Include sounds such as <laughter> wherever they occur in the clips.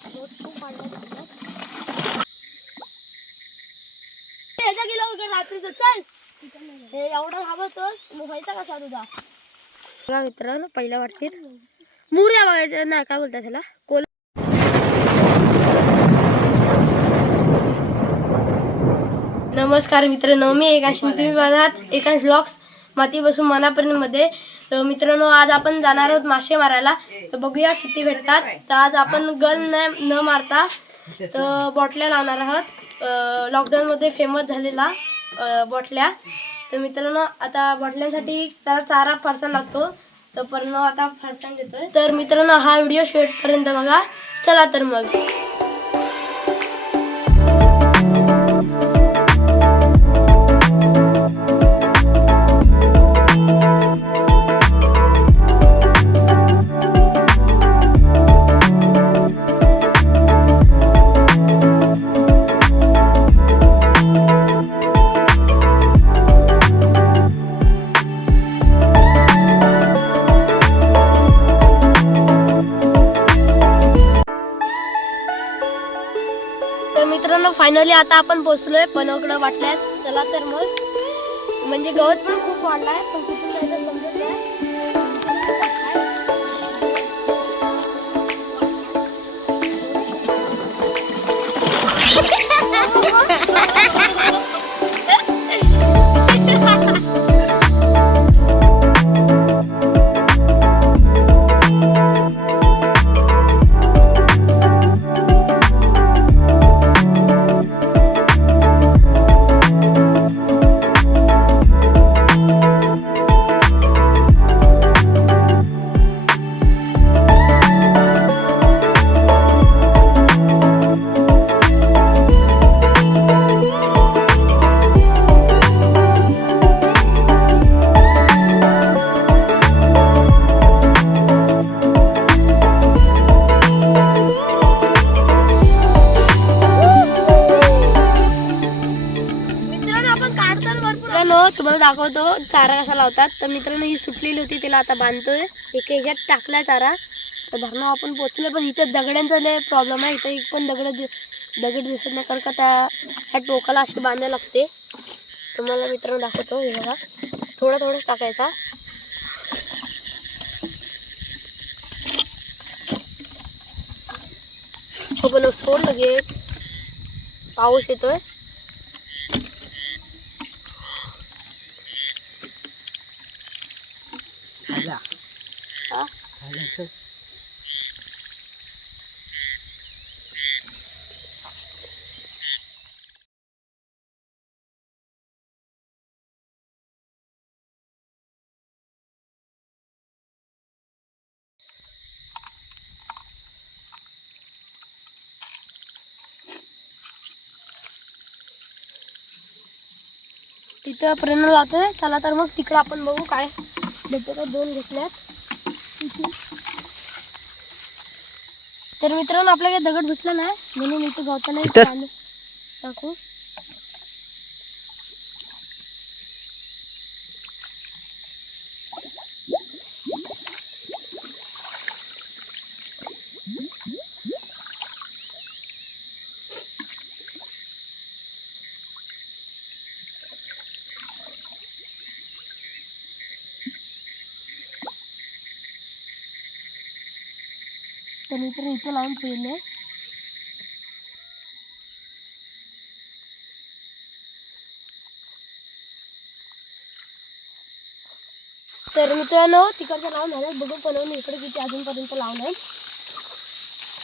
खूप वाढलाय ह्याचा रात्रीचं चल हे घाबरतोस मग व्हायचा कसा तुझा बघा मित्रांनो पहिल्या वाटतीत मुर्या बघायच्या ना काय बोलतात त्याला कोल नमस्कार मित्रांनो मी एकांश तुम्ही बघात एकांश ब्लॉग्स. माती बसून मनापर्यंत मध्ये तर मित्रांनो आज आपण जाणार आहोत मासे मारायला. तर बघूया किती भेटतात. तर आज आपण गल न न मारता तर बॉटल्या लावणार आहोत. लॉकडाऊनमध्ये फेमस झालेला बॉटल्या. तर मित्रांनो आता बॉटल्यांसाठी त्याला चारा फारसा लागतो. तर पण आता फारसा देतोय तर मित्रांनो हा व्हिडिओ शेवटपर्यंत बघा. चला तर मग. फायनली आता आपण पोहोचलोय पनवकडं वाटल्यास. चला तर मग. म्हणजे गवत पण खूप वाढलाय पण कुठून दाखवतो. चारा कसा लावतात. तर मित्रांनो ही सुटलेली होती तिला आता बांधतोय. एका ह्याच्यात टाकलाय चारा. तर धरणं आपण पोचलो पण इथं दगड्यांचा लय प्रॉब्लेम आहे. इथं एक पण दगड दगड दिसत नाही. कारण का त्या ह्या टोकाला अशी बांधायला लागते. तुम्हाला मित्रांनो दाखवतो. हे बघा. थोडं थोडंच टाकायचा. हो पण सोड लगेच. पाऊस येतोय हा? तिथं प्रेरणा लावतोय चला तर मग तिकडं आपण बघू काय भेटतं का दोन घेतल्यात. तर मित्रांनो आपल्याला दगड भेटला नाही. म्हणून इथं गवताला एक चालू टाकू तर मित्र इथं लावून ठेवले तर मित्रांनो तिकडचं लावून झालं बघू पनवणी इकडे किती अजूनपर्यंत लावलंय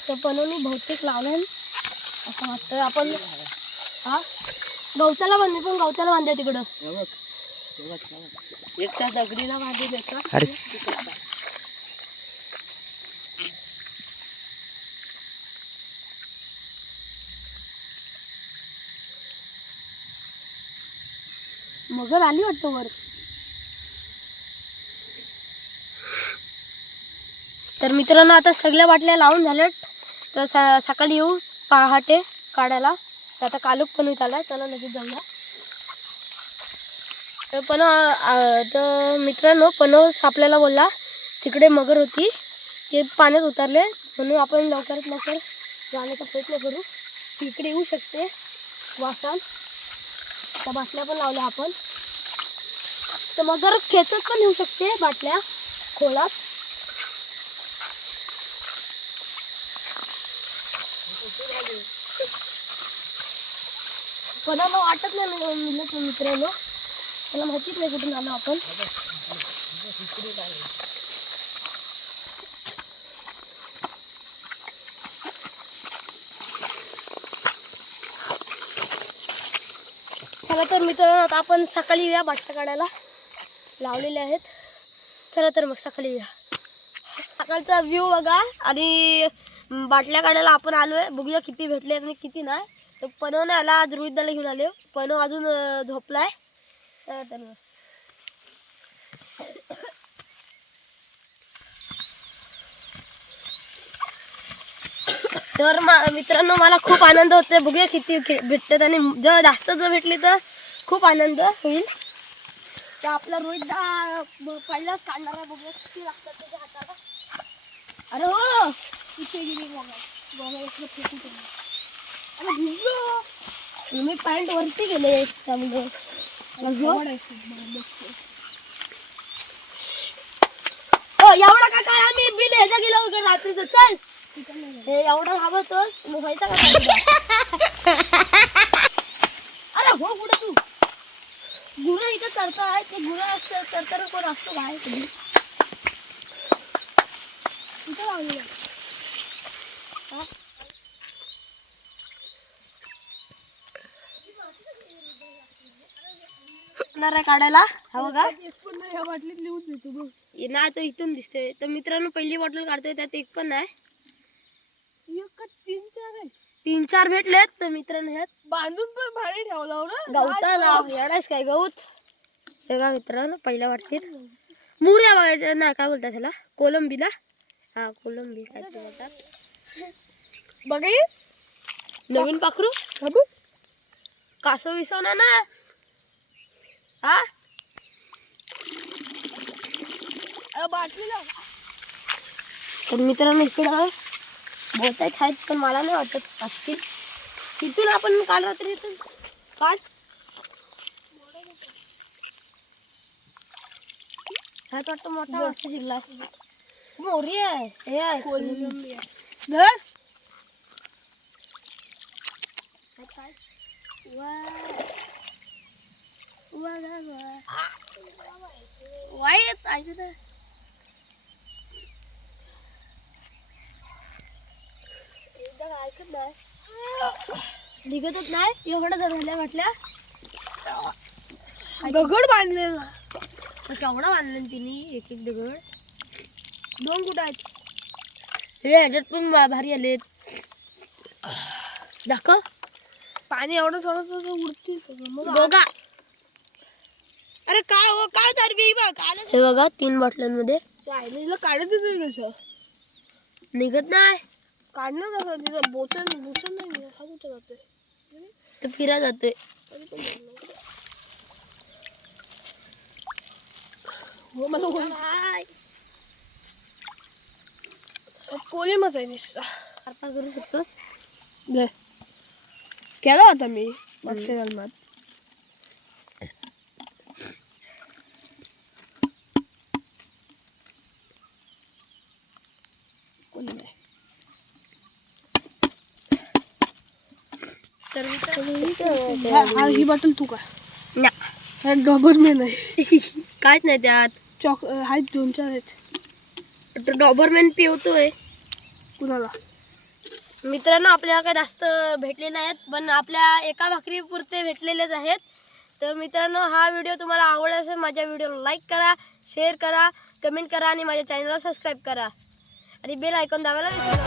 तर पनवणी बहुतेक लावलंय असं वाटतं आपण हा? गवताला बांधले पण गवताला बांधूया तिकडं. एक त्या दगडीला येतं मगर आली वाटतं वर? तर मित्रांनो आता सगळ्या बाटल्या लावून झाल्यात. तर सा सकाळी येऊ पहाटे काढायला. तर आता कालूक पण येत आला त्याला लगेच जाऊया. तर पण तर मित्रांनो पणस आपल्याला बोलला तिकडे मगर होती. ते पाण्यात उतरले. म्हणून आपण लवकरात लवकर जाण्याचा प्रयत्न करू. तिकडे इकडे येऊ शकते वासान त्या बाटल्या पण लावल्या आपण. तर मग जर खेचत पण येऊ शकते बाटल्या खोलात. कोणाला वाटत नाही मिळत मित्रांनो. त्याला माहितीच नाही कुठून आलो आपण. चला तर मित्रांनो आता आपण सकाळी येऊया बाटल्या काढायला लावलेले आहेत. चला तर मग सकाळी येऊया सकाळचा व्ह्यू बघा आणि बाटल्या काढायला आपण आलो आहे बघूया किती भेटले आणि किती नाही. तर पनो नाही आला आज रोहितदाला घेऊन आले. पनव अजून झोपला आहे चला तर तर मा- मित्रांनो मला खूप आनंद होतोय. बघूया किती भेटतात आणि जर जास्त जर भेटले तर खूप आनंद होईल. तर आपला रोहित पहिलाच काढणार आहे. बघूया किती लागतात त्याच्या हाताला. अरे हो! इथे गेली. अरे मी पॅन्ट वरती गेले त्यामुळे हो एवढा का काळ आम्ही बिल ह्याच्या गेलो रात्रीचं. चल! एवढा घाबरतो मग व्हायचा का? अरे हो कुठे तू? गुरं इथं चरता ते गुरं असतं चरताना कोण असतो बाहेर कधी इथं लावलेलं आहे. आहे काढायला. हा बघा. ह्या बाटलीत लिहून देतो नाही तो इथून दिसतोय. तर मित्रांनो पहिली बॉटल काढतोय त्यात एक पण नाही. तीन चार आहे तीन चार भेटलेत तर मित्रांनो ह्यात बांधून पण भारी ठेवला हो ना काय गवत. हे का मित्रांनो पहिल्या वाटतील मुऱ्या बघायच्या ना काय बोलतात त्याला कोलंबीला? हा कोलंबी काय ते बोलतात. बघा नवीन पाखरू? बाबू कासव विसव ना ना. हा? बाटलीला. तर मित्रांनो इकडं बोट आहेत पण मला नाही वाटत असतील तिथून आपण काल रात्री काढ ह्यात वाटतं मोठा मासा जिंकला मोरी आहे हे आहे आहे धर वाईट ऐकू ना निघतच नाही. एवढं जर झाल्या म्हटल्या दगड बांधलेला केवढा बांधलं तिने? एक एक दगड. दोन कुठं आहेत? हे ह्याच्यात पण भारी आलेत दाखव. पाणी एवढं थोडं उडतील मग बघा. अरे काय हो? काय तरबी बघ? हे बघा तीन बाटल्यांमध्ये चायनीजला काढत कसं निघत नाही. काढणं कसं तिथं बोचल बोचल नाही. हा कुठे जातोय? तर फिरा जातोय. तरी पण बोललो. हो मला कोण- कोलिमच आहे निस्सा आता करू शकतोस? केला होता मी मागच्या जन्मात कोणी नाही तर हा- हा- ही बॉटल तू का? ना. डॉबर मेन आहे. <laughs> काहीच नाही त्यात. चॉक आहेत दोन चार आहेत. तो डॉबरमॅन पिवतोय. कुणाला? मित्रांनो आपल्याला काय जास्त भेटले नाहीत पण आपल्या एका भाकरी पुरते भेटलेलेच आहेत. तर मित्रांनो हा व्हिडिओ तुम्हाला आवडला असेल माझ्या व्हिडिओला लाईक करा शेअर करा कमेंट करा आणि माझ्या चॅनलला सबस्क्राईब करा. आणि बेल आयकॉन दाबायला विसरू.